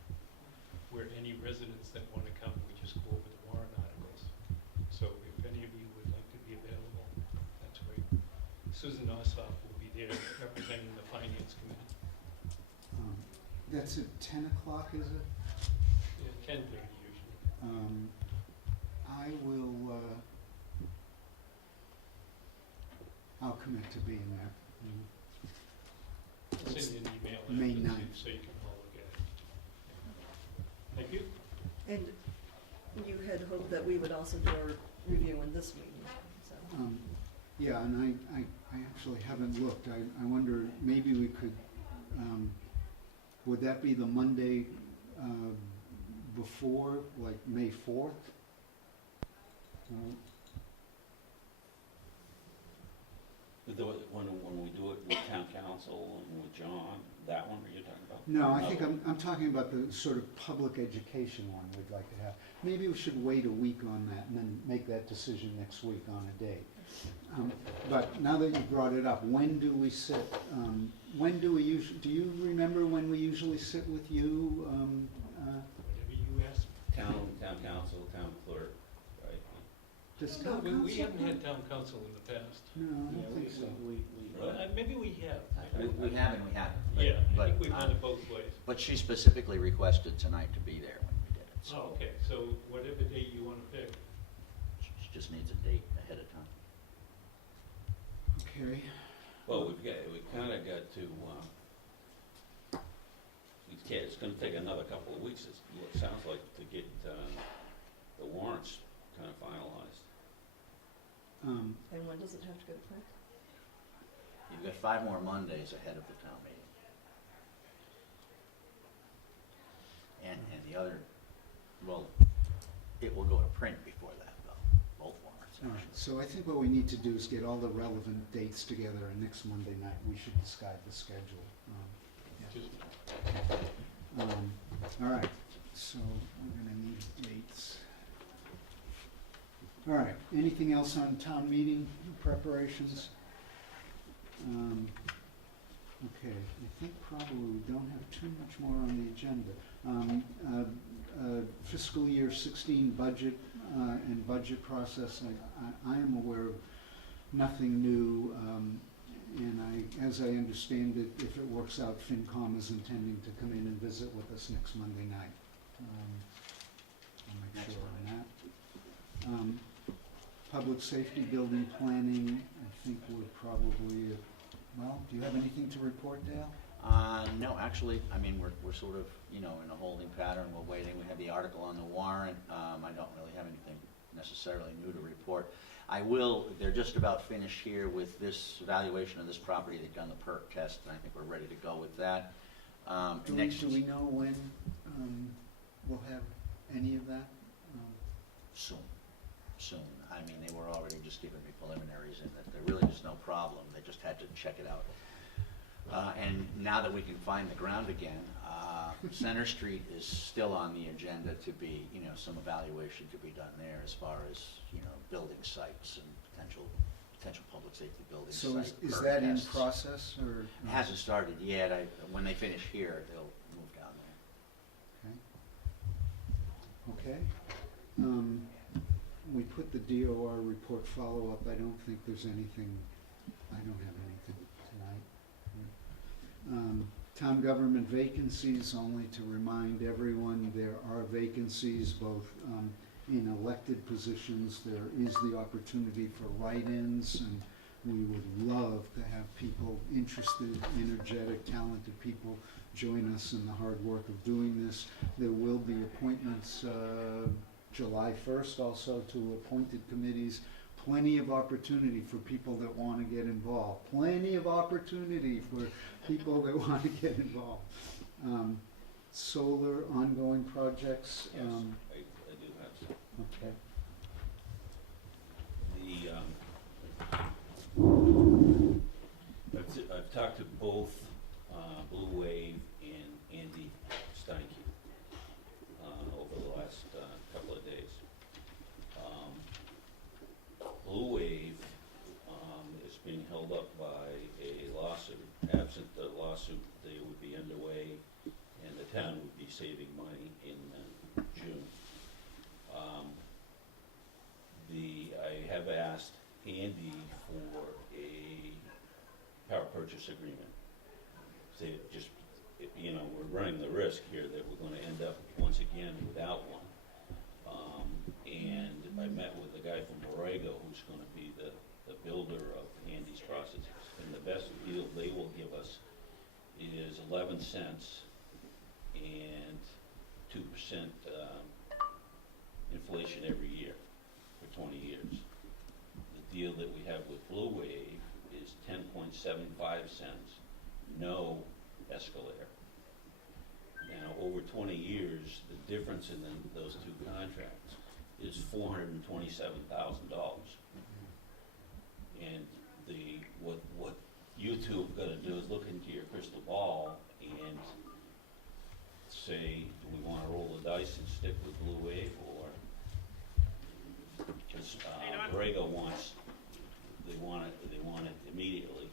where any residents that wanna come, we just go over the warrant articles. So if any of you would like to be available, that's great. Susan Ossoff will be there representing the finance committee. That's at 10 o'clock, is it? Yeah, 10:30 usually. I will, I'll commit to being there. I'll send you an email May after, 9th. so you can all look at it. Thank you. And you had hoped that we would also do a review in this meeting, so. Yeah, and I actually haven't looked. I wonder, maybe we could, would that be the Monday before, like May 4th? When we do it with town council and with John, that one, are you talking about? No, I think I'm talking about the sort of public education one we'd like to have. Maybe we should wait a week on that and then make that decision next week on a date. But now that you brought it up, when do we sit, when do we usually, do you remember when we usually sit with you? Whatever you ask. Town council, town clerk, right? Does No, town we council? haven't had town council in the past. No, I don't think so. Well, maybe we have. We have and we haven't. but- Yeah, I but, think we've done it both ways. But she specifically requested tonight to be there when we did it, so Oh, okay, so whatever date you wanna pick. she just needs a date ahead of time. Okay. Well, we kinda got to, it's gonna take another couple of weeks, it sounds like, to get, the warrants kinda finalized. And when does it have to go to print? You've got 5 more Mondays ahead of the town meeting. And the other, well, it will go to print before that, though, both warrants. All right, so I think what we need to do is get all the relevant dates together, and next Monday night, we should decide the schedule. Just All right, so we're gonna need dates. All right, anything else on town meeting preparations? Okay, I think probably we don't have too much more on the agenda. Fiscal year 16 budget and budget process, I am aware of nothing new, and as I understand it, if it works out, FinCom is intending to come in and visit with us next Monday night. I'll make Next sure on that. Public safety building planning, I think we're probably, well, do you have anything to report, Dale? No, actually, I mean, we're sort of, in a holding pattern, we're waiting, we have the article on the warrant, I don't really have anything necessarily new to report. They're just about finished here with this evaluation of this property, they've done the perk test, and I think we're ready to go with that. Do Next, we know when we'll have any of that? soon. I mean, they were already just giving me preliminaries in that there really is no problem, they just had to check it out. And now that we can find the ground again, Center Street is still on the agenda to be, some evaluation to be done there as far as, building sites and potential public safety building So sites. is perk that in tests. process, or? It hasn't started yet, when they finish here, they'll move down there. Okay. We put the DOR report follow-up, I don't think there's anything, I don't have anything tonight. Town government vacancies, only to remind everyone, there are vacancies both in elected positions. There is the opportunity for write-ins, and we would love to have people interested, energetic, talented people join us in the hard work of doing this. There will be appointments July 1st also to appointed committees. Plenty of opportunity for people that want to get involved. Plenty of opportunity for people that want to get involved. Solar ongoing projects. Yes, I do have some. Okay. I've talked to both Blue Wave and Andy Steinke over the last couple of days. Blue Wave is being held up by a lawsuit. Absent the lawsuit, they would be underway and the town would be saving money in June. I have asked Andy for a power purchase agreement. Say, we're running the risk here that we're gonna end up once again without one. And I met with the guy from Borrego who's gonna be the builder of Andy's process. And the best, deal they will give us is 11 cents and 2% inflation every year for 20 years. The deal that we have with Blue Wave is 10.75 cents, no escalator. Now, over 20 years, the difference in those two contracts is $427,000. And what you two have got to do is look into your crystal ball and say, do we want to roll the dice and stick with Blue Wave, or because Borrego they want it immediately.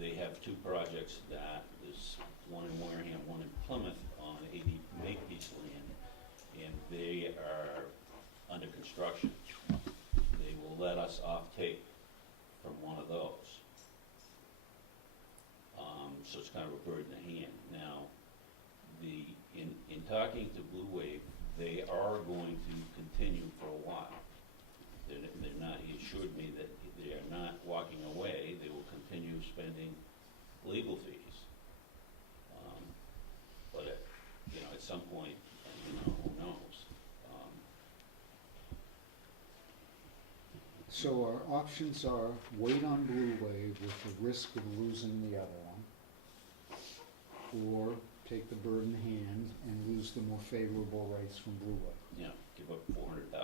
They have two projects that is one in Wareham, one in Plymouth on 80 Makepeace land, and they are under construction. They will let us off-take from one of those. So it's kind of a bird in the hand. Now, in talking to Blue Wave, they are going to continue for a while. They're not, he assured me that they are not walking away. They will continue spending legal fees. But at some point, who knows? So our options are wait on Blue Wave with the risk of losing the other one, or take the bird in hand and lose the more favorable rates from Blue Wave. Give up $400,000.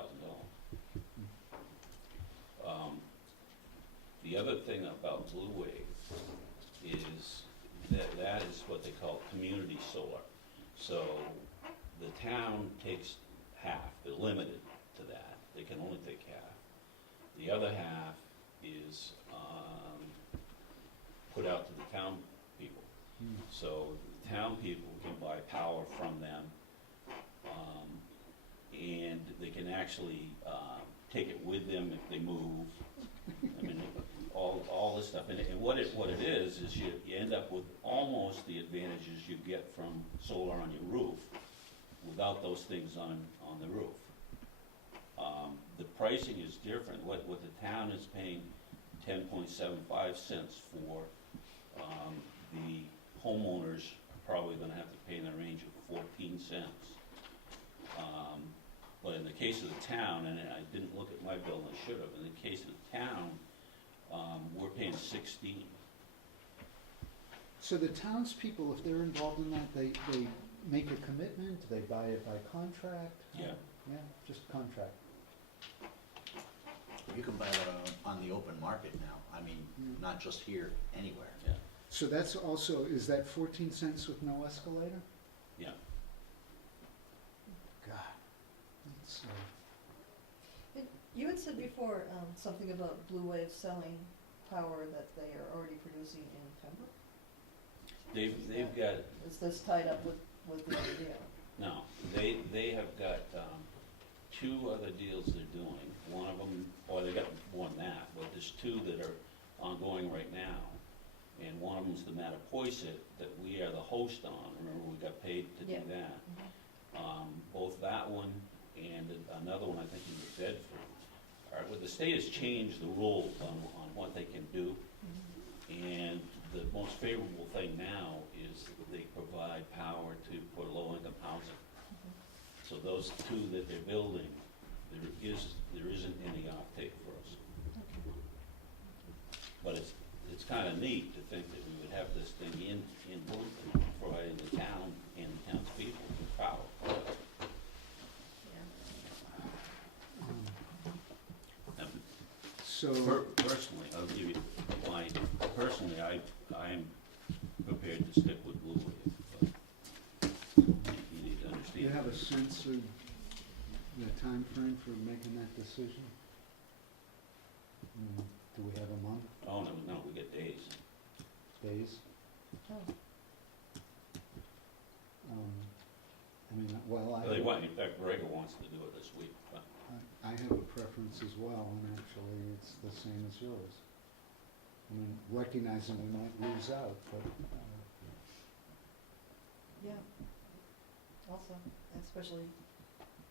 The other thing about Blue Wave is that is what they call community solar. So the town takes half. They're limited to that. They can only take half. The other half is put out to the town people. So the town people can buy power from them, and they can actually take it with them if they move. I mean, all this stuff. And what it is you end up with almost the advantages you get from solar on your roof without those things on the roof. The pricing is different. What the town is paying 10.75 cents for, the homeowners are probably going to have to pay in the range of 14 cents. But in the case of the town, and I didn't look at my bill, and I should have, in the case of the town, we're paying 16. So the townspeople, if they're involved in that, they make a commitment, they buy it by contract? Yeah. Yeah, just contract. You can buy that on the open market now. I mean, not just here, anywhere. Yeah. So that's also, is that 14 cents with no escalator? Yeah. God. That's, You had said before, something about Blue Wave selling power that they are already producing in Pembroke? They've got, Is this tied up with the deal? no, they have got two other deals they're doing. One of them, or they got more than that, but there's two that are ongoing right now. And one of them's the Mattapoisett that we are the host on. Remember, we got paid to do Yeah. that. Both that one and another one, I think in New Bedford. Well, the state has changed the rules on what they can do. And the most favorable thing now is they provide power for low-income housing. So those two that they're building, there isn't any offtake for us. But it's kind of neat to think that we would have this thing in Plympton, providing the town and the townspeople with power. So, Personally, I'll give you mine. Personally, I'm prepared to stick with Blue Wave, but you need to do understand. you have a sense of the time frame for making that decision? Do we have a month, Oh, no, we get days. days? Oh. I mean, well, They want, in fact, Borrego wants to do it this week, but I have a preference as well, and actually it's the same as yours. I mean, recognizing we might lose out, but, Yeah. Also, especially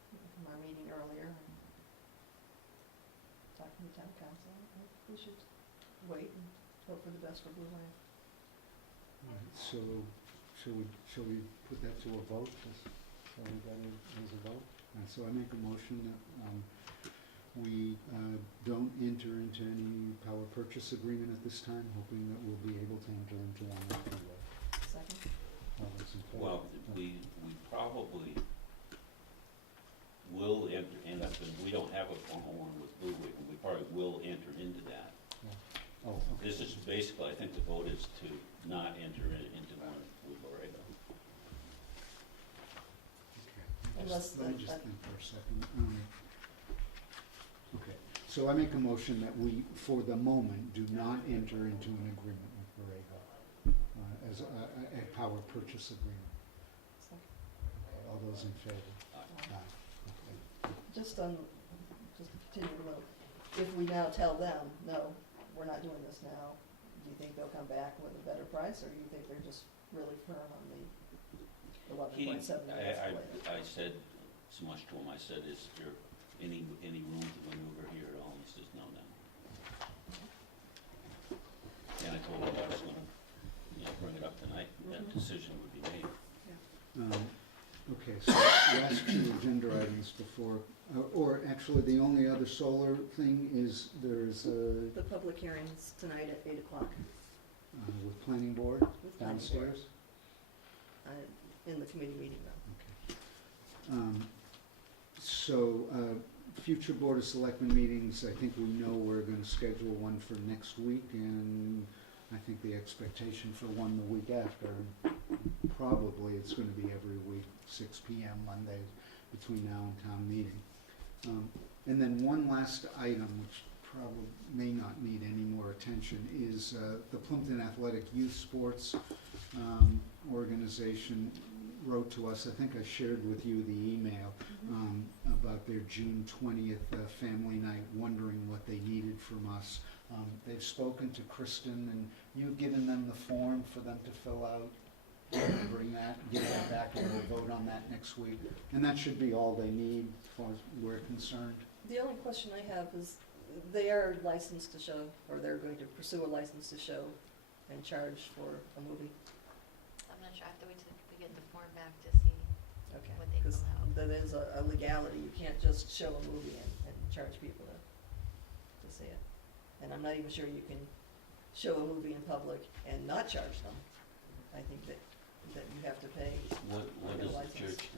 from our meeting earlier, and talking to town council, I think we should wait and hope for the best for Blue Wave. All right, so, shall we put that to a vote? Shall we got it as a vote? And so I make a motion that, we, don't enter into any power purchase agreement at this time, hoping that we'll be able to enter into one after the, Second? all those in favor? Well, we probably will end up, and we don't have a formal one with Blue Wave, and we probably will enter into that. Oh, okay. This is basically, I think the vote is to not enter into one with Borrego. Okay. Unless Let me the- just think for a second. Okay, so I make a motion that we, for the moment, do not enter into an agreement with Borrego as a power purchase agreement. Second. Okay, all those in favor? Aye. Okay. Just to continue a little, if we now tell them, no, we're not doing this now, do you think they'll come back with a better price, or do you think they're just really firm on the 11.7 minutes? I said so much to him, I said, is there any room to maneuver here at all? And he says, no. And I told him I was gonna, bring it up tonight, that decision would be made. Okay, so last two agenda items before, or actually, the only other solar thing is there's The public hearing's tonight at 8 o'clock with planning board with planning board, downstairs. in the committee meeting though. Okay. So, future Board of Selectmen meetings, I think we know we're gonna schedule one for next week, and I think the expectation for one the week after, probably it's gonna be every week, 6 PM Mondays, between now and town meeting. And then one last item, which probably may not need any more attention, is the Plympton Athletic Youth Sports Organization wrote to us. I think I shared with you the email about their June 20th family night, wondering what they needed from us. They've spoken to Kristen, and you've given them the form for them to fill out. Bring that, get that back, and we'll vote on that next week. And that should be all they need, as far as we're concerned. The only question I have is, they are licensed to show, or they're going to pursue a license to show and charge for a movie? I'm not sure, I have to wait till we get the form back to see Okay, what they because allow. that is a legality, you can't just show a movie and charge people to see it. And I'm not even sure you can show a movie in public and not charge them. I think that you have to pay. What like a is the license. church,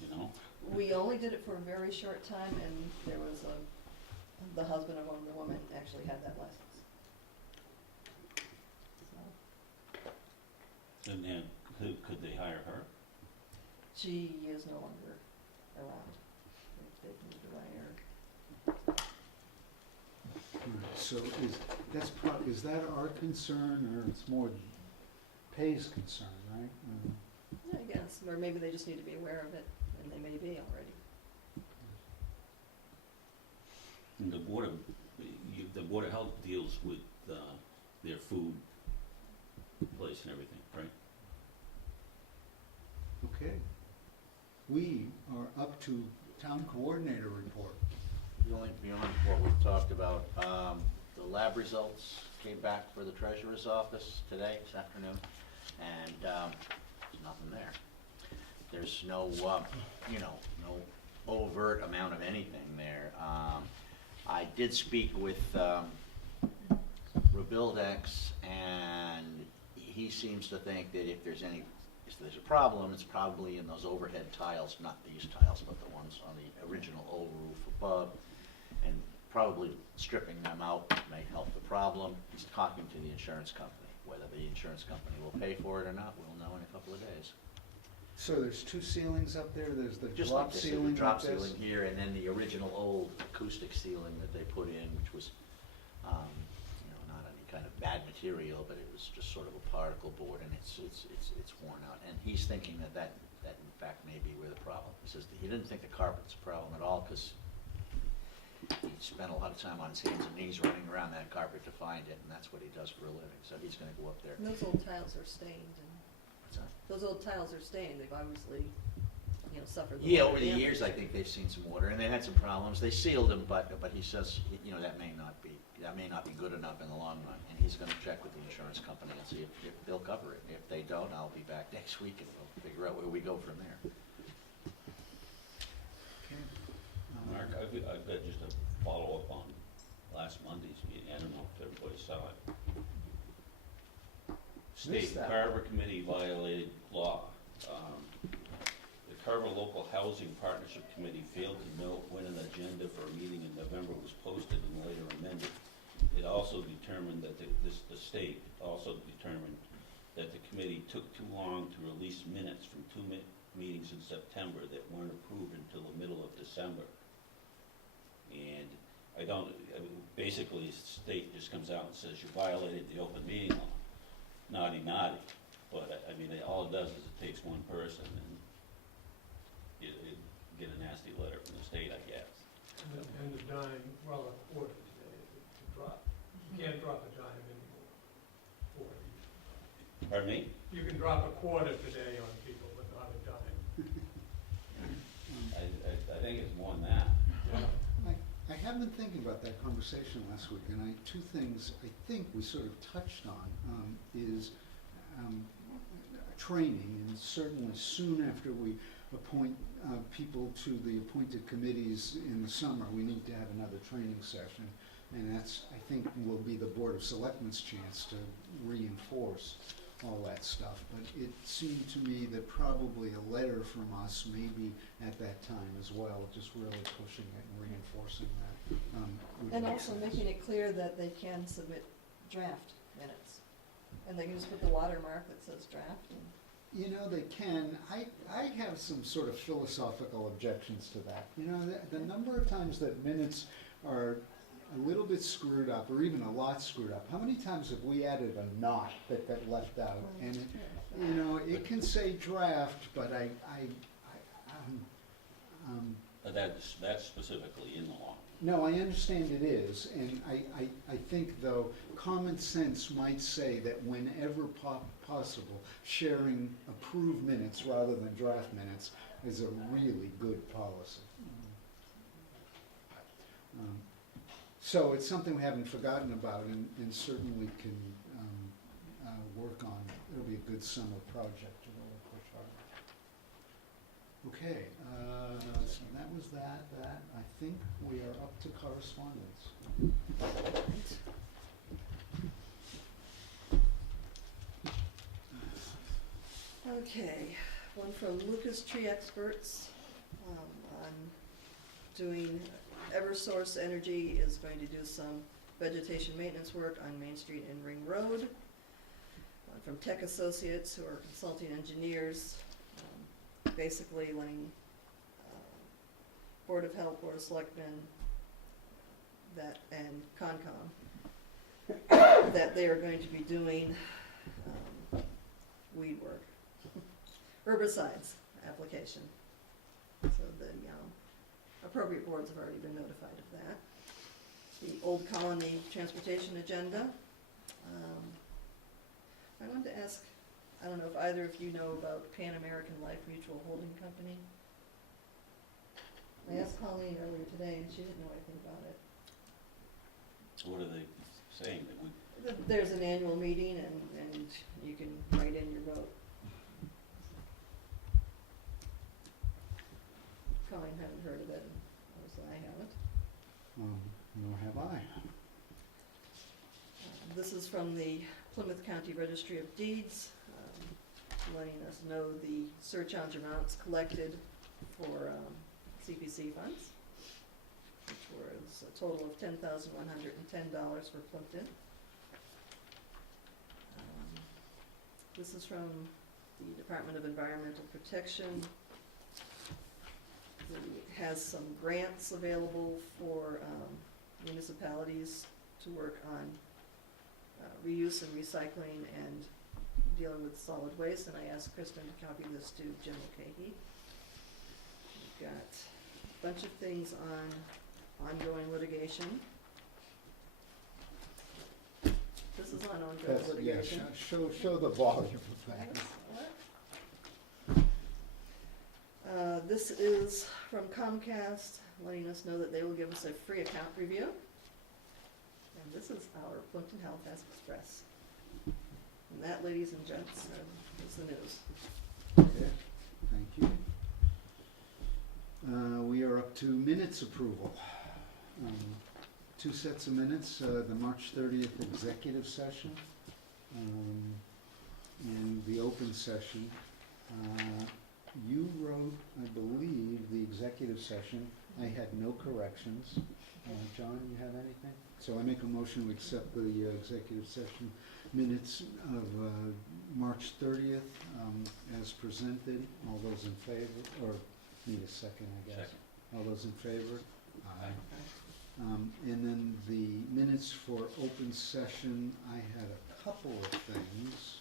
you know? We only did it for a very short time, and there was the husband of one of the women actually had that license. So, And then, could they hire her? she is no longer around. They've moved away, or So is that our concern, or it's more Pay's concern, right? yeah, I guess, or maybe they just need to be aware of it, and they may be already. And the Board of Health deals with their food place and everything, right? Okay. We are up to town coordinator report. Beyond what we've talked about, the lab results came back for the treasurer's office today, this afternoon, and there's nothing there. There's no, no overt amount of anything there. I did speak with Rebuildex, and he seems to think that if there's a problem, it's probably in those overhead tiles, not these tiles, but the ones on the original old roof above, and probably stripping them out may help the problem. He's talking to the insurance company. Whether the insurance company will pay for it or not, we'll know in a couple of days. So there's two ceilings up there, there's the Just drop like this, ceiling the drop like this? ceiling here, and then the original old acoustic ceiling that they put in, which was, not any kind of bad material, but it was just sort of a particle board, and it's worn out. And he's thinking that in fact may be where the problem. He says that he didn't think the carpet's a problem at all, because he spent a lot of time on his hands and knees running around that carpet to find it, and that's what he does for a living. So he's going to go up there. And those old tiles are stained, and What's that? those old tiles are stained, they've obviously, suffer the Yeah, water over the damage. years, I think they've seen some water, and they had some problems. They sealed them, but he says, that may not be good enough in the long run. And he's gonna check with the insurance company and see if they'll cover it. If they don't, I'll be back next week and we'll figure out where we go from there. Mark, I've got just a follow-up on last Monday's meeting, I don't know if everybody saw it. State that. Carver Committee violated law. The Carver Local Housing Partnership Committee failed to note when an agenda for a meeting in November was posted and later amended. It also determined that the state also determined that the committee took too long to release minutes from two meetings in September that weren't approved until the middle of December. And basically, the state just comes out and says you violated the open meeting law. Naughty, naughty. But, all it does is it takes one person and you get a nasty letter from the state, I guess. And the dime, well, a quarter today to drop. You can't drop a dime anymore. Pardon me? You can drop a quarter today on people, but not a dime. I think it's more than that. I have been thinking about that conversation last week, and two things I think we sort of touched on is training, and certainly soon after we appoint people to the appointed committees in the summer, we need to have another training session, and that's, I think, will be the Board of Selectmen's chance to reinforce all that stuff. But it seemed to me that probably a letter from us maybe at that time as well, just really pushing it and reinforcing that. would And make also sense. making it clear that they can submit draft minutes. And they can just put the watermark that says draft. They can. I have some sort of philosophical objections to that. The number of times that minutes are a little bit screwed up, or even a lot screwed up. How many times have we added a not that got left out? And it can say draft, but But that's specifically in the law. no, I understand it is, and I think, though, common sense might say that whenever possible, sharing approved minutes rather than draft minutes is a really good policy. So it's something we haven't forgotten about, and certainly can work on. It'll be a good summer project to really push hard. Okay, so that was that. I think we are up to correspondence. Okay, one from Lucas Tree Experts on doing, Eversource Energy is going to do some vegetation maintenance work on Main Street and Ring Road. One from Tech Associates, who are consulting engineers, basically letting Board of Health, Board of Selectmen, and Concom, that they are going to be doing weed work, herbicides application. So the appropriate boards have already been notified of that. The Old Colony Transportation Agenda. I wanted to ask, I don't know if either of you know about Pan American Life Mutual Holding Company. I asked Colleen earlier today and she didn't know anything about it. What are they saying? That There's an annual meeting and you can write in your vote. Colleen hadn't heard of it, and obviously I haven't. Nor have I. This is from the Plymouth County Registry of Deeds, letting us know the surcharge amounts collected for CPC funds, which was a total of $10,110 for Plympton. This is from the Department of Environmental Protection. It has some grants available for municipalities to work on reuse and recycling and dealing with solid waste, and I asked Kristen to copy this to Jim Mulcahy. We've got a bunch of things on ongoing litigation. This is on ongoing litigation. Show the volume of that. This is from Comcast, letting us know that they will give us a free account review. And this is our Plympton Halifax Express. And that, ladies and gents, is the news. Okay, thank you. We are up to minutes approval. Two sets of minutes, the March 30th executive session, and the open session. You wrote, I believe, the executive session. I had no corrections. John, you have anything? So I make a motion to accept the executive session minutes of March 30th as presented. All those in favor, or need a second, I guess. Second. All those in favor? Aye. And then the minutes for open session, I had a couple of things.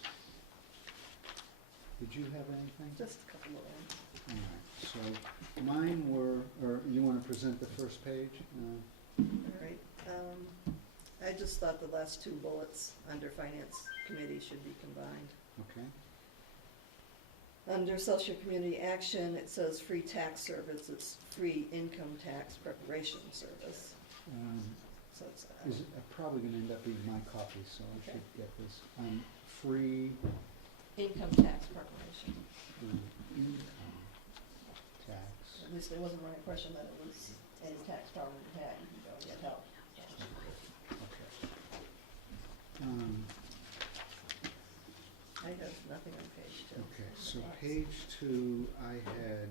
Did you have anything? Just a couple of them. All right, so mine were, or you want to present the first page? All right. I just thought the last two bullets under Finance Committee should be combined. Okay. Under Social Community Action, it says free tax service. It's free income tax preparation service. So it's, Is it probably going to end up being my copy, so I Okay. should get this. Free income tax preparation. income tax. At least there wasn't any question that it was any tax problem you had, you can go get help. Okay. I have nothing on page 2. Okay, so page 2, I had,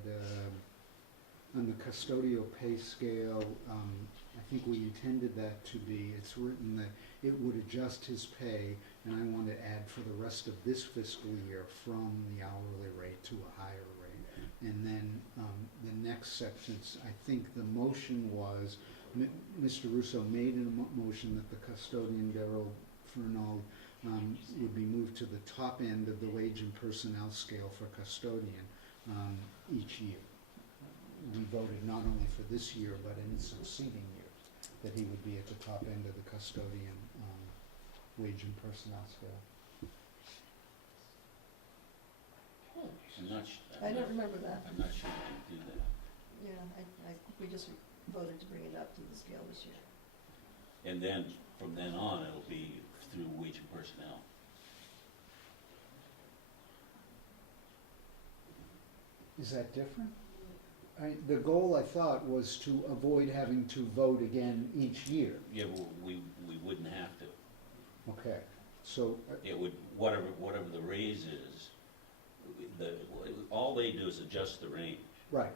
on the custodial pay scale, I think we intended that to be, it's written that it would adjust his pay, and I want to add for the rest of this fiscal year from the hourly rate to a higher rate. And then the next section, I think the motion was, Mr. Russo made a motion that the custodian, Daryl Fernald, would be moved to the top end of the wage and personnel scale for custodian each year. We voted not only for this year, but in succeeding years, that he would be at the top end of the custodian wage and personnel scale. I'm not su- I don't remember that. I'm not sure we can do that. Yeah, I think we just voted to bring it up to the scale this year. And then, from then on, it'll be through wage and personnel. Is that different? The goal, I thought, was to avoid having to vote again each year. Yeah, well, we wouldn't have to. Okay, so, It would, whatever the raise is, all they do is adjust the range, right,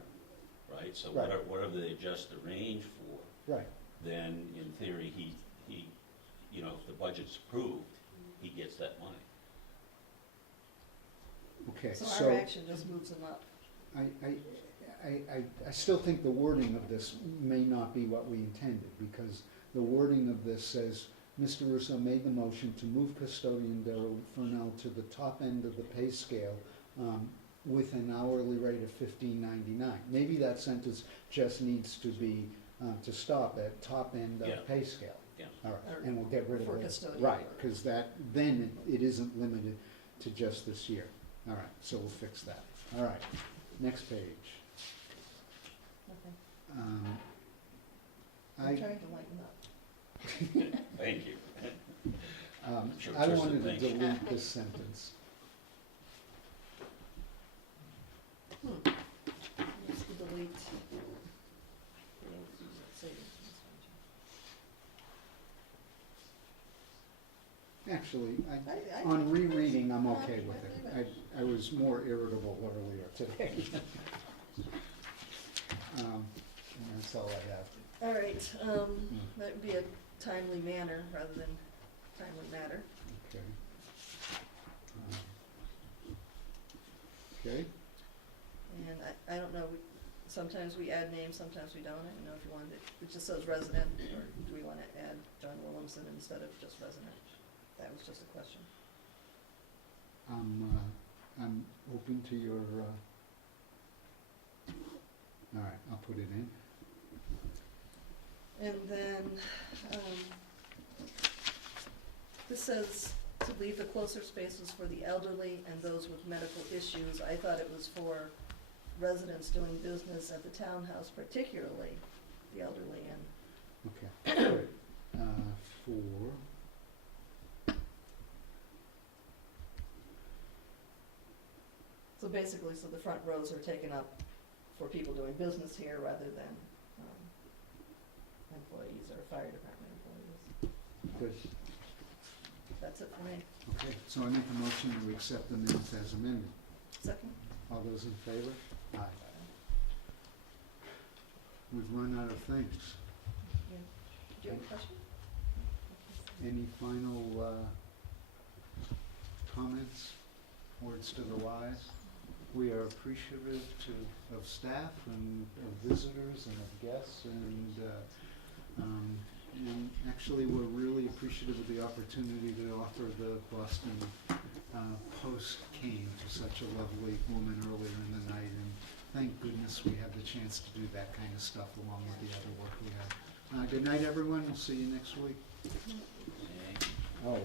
right? So Right. whatever they adjust the range for, right. then in theory, he, you know, if the budget's approved, he gets that money. Okay, So so our action just moves them up. I still think the wording of this may not be what we intended, because the wording of this says, Mr. Russo made the motion to move custodian Daryl Furnell to the top end of the pay scale with an hourly rate of $15.99. Maybe that sentence just needs to be, to stop at top end Yeah. of pay scale. Yeah. All right, and we'll get rid of For it. custodian. Right, because then it isn't limited to just this year. All right, so we'll fix that. All right, next page. Okay. I'm I, trying to lighten up. Thank you. Sure, I Tristan, wanted to thank you. delete this sentence. Let's delete. Actually, I- on rereading, I'm okay with it. I was more irritable earlier today. And that's all I have. All right, that would be a timely manner rather than timely matter. Okay. Okay, And I don't know, sometimes we add names, sometimes we don't. I don't know if you wanted it just says resident, or do we want to add John Williamson instead of just resident? That was just a question. I'm open to your, all right, I'll put it in. And then, this says to leave the closer spaces for the elderly and those with medical issues. I thought it was for residents doing business at the townhouse, particularly the elderly and Okay. For so basically, so the front rows are taken up for people doing business here rather than employees or fire department employees. good. That's it for me. Okay, so I make a motion to accept the minutes as amended. Second? All those in favor? Aye. We've run out of things. Yeah. Do you have a question? Any final comments, words to the wise? We are appreciative of staff and of visitors and of guests, and actually we're really appreciative of the opportunity to offer the Boston Post came to such a lovely woman earlier in the night, and thank goodness we have the chance to do that kind of stuff along with the other work we have. Good night, everyone. We'll see you next week. Okay. Oh,